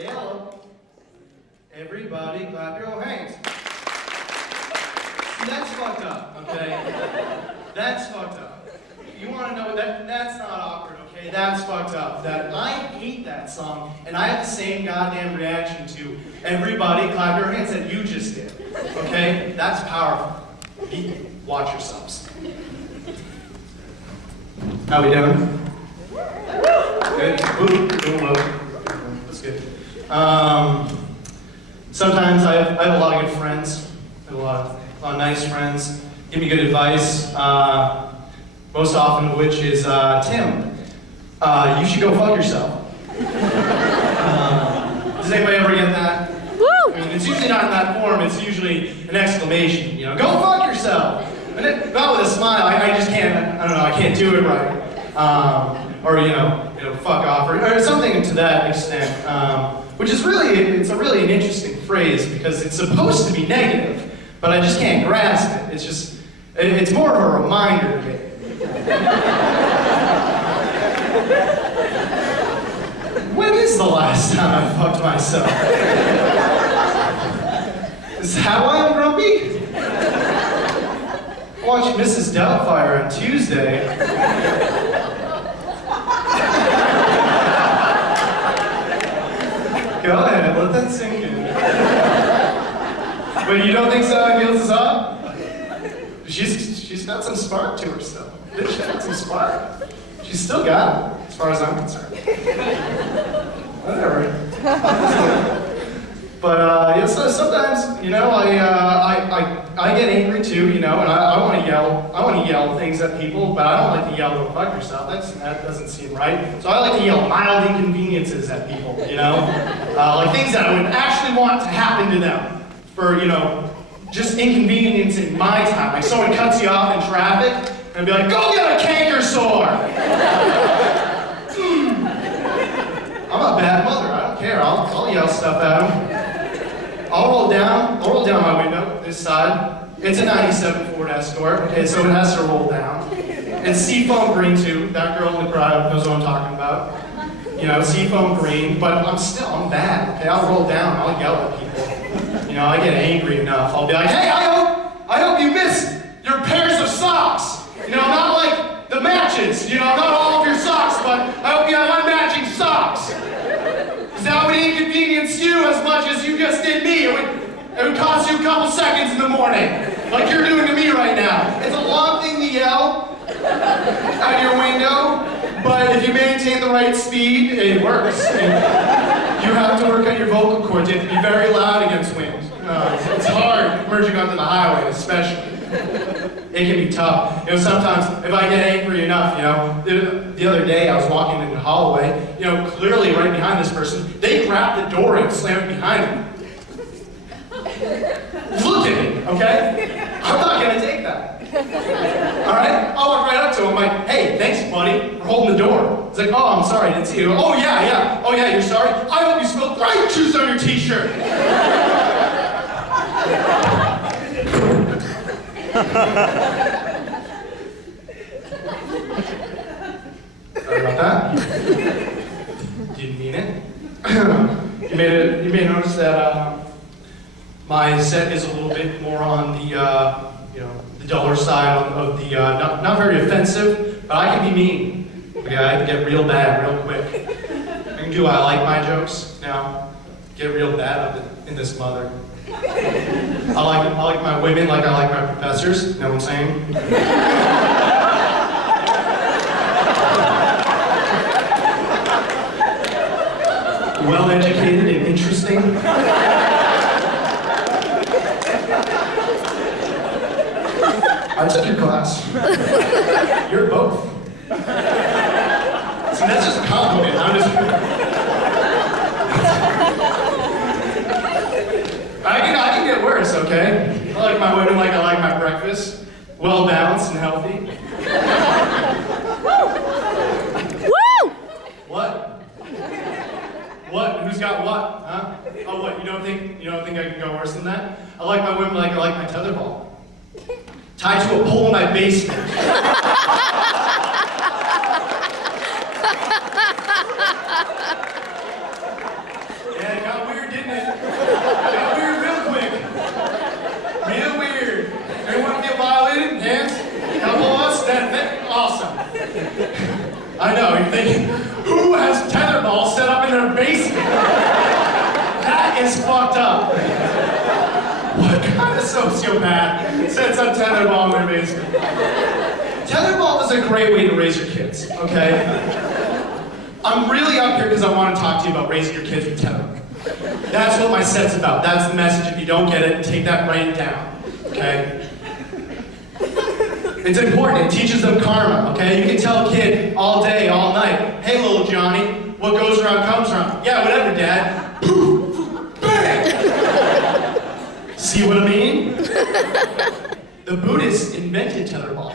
Yellow. Everybody clap your hands. See, that's fucked up, okay? That's fucked up. You want to know that's not awkward, okay? That's fucked up. That I hate that song, and I have the same goddamn reaction to everybody clap your hands that you just did, okay? That's powerful. Watch yourselves. How we doing? Good? Ooh, doing well. That's good. Sometimes I have a lot of good friends. I have a lot of nice friends. Give me good advice. Most often of which is, Tim, you should go fuck yourself. Does anybody ever get that? Woo! I mean, it's usually not in that form. It's usually an exclamation. You know, go fuck yourself. And it, not with a smile. I just can't. I don't know. I can't do it right. Or you know, fuck off, or something to that extent. Which is really, it's a really an interesting phrase because it's supposed to be negative, but I just can't grasp it. It's just, it's more of a reminder to me. When is the last time I fucked myself? Is that why I'm grumpy? I watched Mrs. Doubtfire on Tuesday. Go ahead, let that sink in. But you don't think Sally Fields is hot? She's got some spark to her still. She's got some spark. She's still got it, as far as I'm concerned. Whatever. But yeah, so sometimes, you know, I get angry too, you know, and I want to yell things at people, but I don't like to yell "go fuck yourself." That doesn't seem right. So I like to yell mild inconveniences at people, you know, like things that I would actually want to happen to them for, you know, just inconveniencing my time. Like someone cuts you off in traffic, and I'd be like, "Go get a canker sore." I'm a bad mother. I don't care. I'll yell stuff at them. I'll roll down my window, this side. It's a 97 Ford Escort, okay, so it has to roll down. It's seafoam green too. That girl in the crowd knows what I'm talking about. You know, seafoam green, but I'm bad, okay? I'll roll down, I'll yell at people. You know, I get angry enough. I'll be like, "Hey, I hope you missed your pairs of socks. You know, not like the matches, you know, not all of your socks, but I hope you have unmatching socks. That would inconvenience you as much as you just did me. It would cost you a couple seconds in the morning, like you're doing to me right now." It's a long thing to yell out your window, but if you maintain the right speed, it works. You have to work on your vocal cords. You have to be very loud against wind. It's hard merging onto the highway, especially. It can be tough. You know, sometimes if I get angry enough, you know, the other day I was walking in the hallway, you know, clearly right behind this person, they grabbed the door and slammed it behind them. Look at me, okay? I'm not gonna take that. All right? I'll walk right up to him like, "Hey, thanks, buddy, for holding the door." He's like, "Oh, I'm sorry, I didn't see you." "Oh, yeah. Oh, yeah, you're sorry? I hope you spilled grape juice on your t-shirt." Sorry about that. Didn't mean it. You may notice that my set is a little bit more on the you know, the duller side of the not very offensive, but I can be mean. Okay, I can get real bad real quick. I like my jokes now. Get real bad up in this mother. I like my women like I like my professors, you know what I'm saying? Well-educated and interesting. I took your class. You're both. See, that's just a compliment. I can get worse, okay? I like my women like I like my breakfast. Well balanced and healthy. Woo! What? What? Who's got what? Huh? Oh, what? You don't think I can go worse than that? I like my women like I like my tetherball. Tied to a pole in my basement. Yeah, their basement. That is fucked up. What kind of sociopath sets up tetherball in their basement? Tetherball is a great way to raise your kids, okay? I'm really up here because I want to talk to you about raising your kids with tetherball. That's what my set's about. That's the message. If you don't get it, take that right down, okay? It's important. It teaches them karma, okay? You can tell a kid all day, all night, hey, little Johnny, what goes around comes around. Yeah, whatever, Dad. Poof, bang! See what I mean? The Buddhists invented tetherball.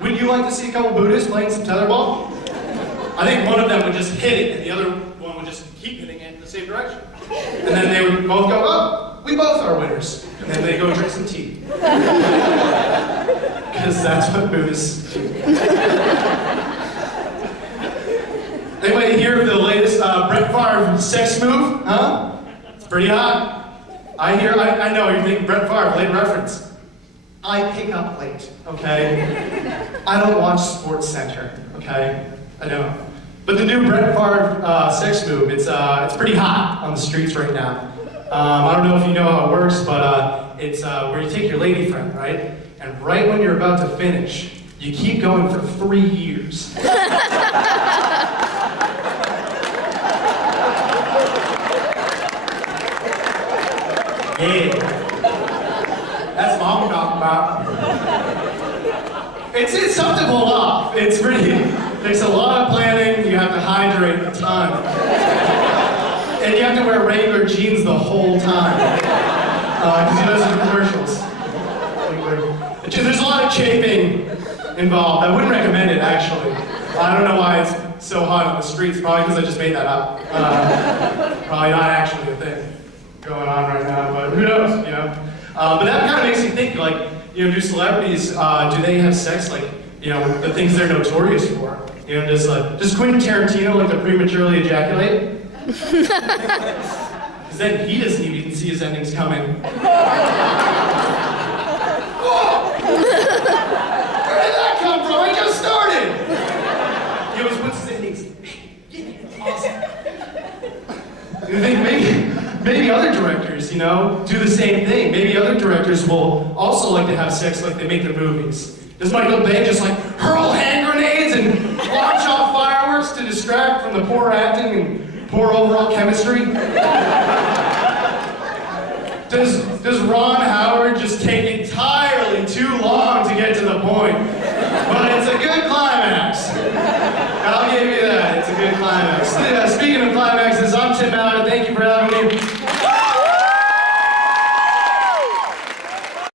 Would you like to see a couple Buddhists playing some tetherball? I think one of them would just hit it, and the other one would just keep hitting it in the same direction. And then they would both go, oh, we both are winners. And then they go drink some tea. Because that's what Buddhists do. Anybody hear of the latest Brett Favre sex move? Huh? It's pretty hot. I know, you're thinking Brett Favre, late reference. I pick up late, okay? I don't watch Sports Center, okay? I don't. But the new Brett Favre sex move, it's pretty hot on the streets right now. I don't know if you know how it works, but it's where you take your lady friend, right? And right when you're about to finish, you keep going for 3 years. Yeah. That's what I'm talking about. It's tough to pull off. It's really, takes a lot of planning. You have to hydrate a ton. And you have to wear regular jeans the whole time. Because he does some commercials. There's a lot of chafing involved. I wouldn't recommend it, actually. I don't know why it's so hot on the streets. Probably because I just made that up. Probably not actually a thing going on right now, but who knows, you know? But that kind of makes you think, like, you know, do celebrities, do they have sex, like, you know, the things they're notorious for? You know, does Quentin Tarantino like to prematurely ejaculate? Because then he doesn't even see his endings coming. Whoa! Where did that come from? I just started! He always puts his endings. It's awesome. You think maybe other directors, you know, do the same thing. Maybe other directors will also like to have sex like they make their movies. Does Michael Bay just like hurl hand grenades and launch off fireworks to distract from the poor acting and poor overall chemistry? Does Ron Howard just take entirely too long to get to the point? But it's a